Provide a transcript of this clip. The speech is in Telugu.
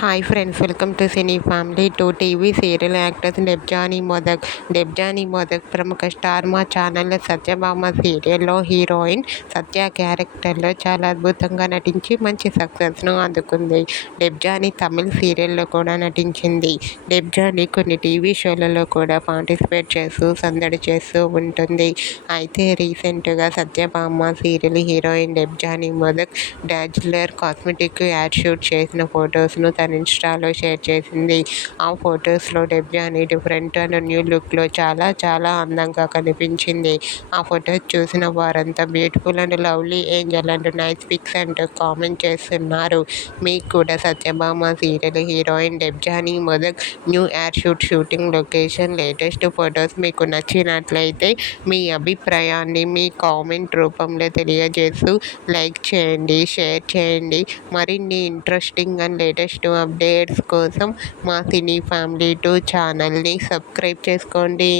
Hi friends, welcome to cine family. TV serial actors Debjani modak ప్రముఖ స్టార్ మా ఛానల్లో సత్యభామ సీరియల్లో హీరోయిన్ సత్య క్యారెక్టర్లో చాలా అద్భుతంగా నటించి మంచి సక్సెస్ను అందుకుంది. డెబ్జానీ తమిళ్ సీరియల్లో కూడా నటించింది. డెబ్జానీ కొన్ని టీవీ షోలలో కూడా పార్టిసిపేట్ చేస్తూ సందడి చేస్తూ ఉంటుంది. అయితే రీసెంట్గా Satyabhama serial heroine Debjani Modak dazzler cosmetic ad shoot చేసిన ఫొటోస్ను తన ఇన్స్టాలో షేర్ చేసింది. ఆ ఫొటోస్లో డెబ్జానీ డిఫరెంట్ అండ్ న్యూ లుక్లో చాలా అందంగా కనిపించింది. ఆ ఫొటోస్ చూసిన వారంతా beautiful and lovely angel and nice pics అంటూ కామెంట్ చేస్తున్నారు. మీకు కూడా Satyabhama serial heroine Debjani Modak new ad shooting location latest photos మీకు నచ్చినట్లయితే మీ అభిప్రాయాన్ని మీ కామెంట్ రూపంలో తెలియజేస్తూ లైక్ చేయండి, షేర్ చేయండి. మరిన్ని ఇంట్రెస్టింగ్ అండ్ లేటెస్ట్ అప్డేట్స్ కోసం మా సినీ ఫ్యామిలీ 2 ఛానల్ని సబ్స్క్రైబ్ చేసుకోండి.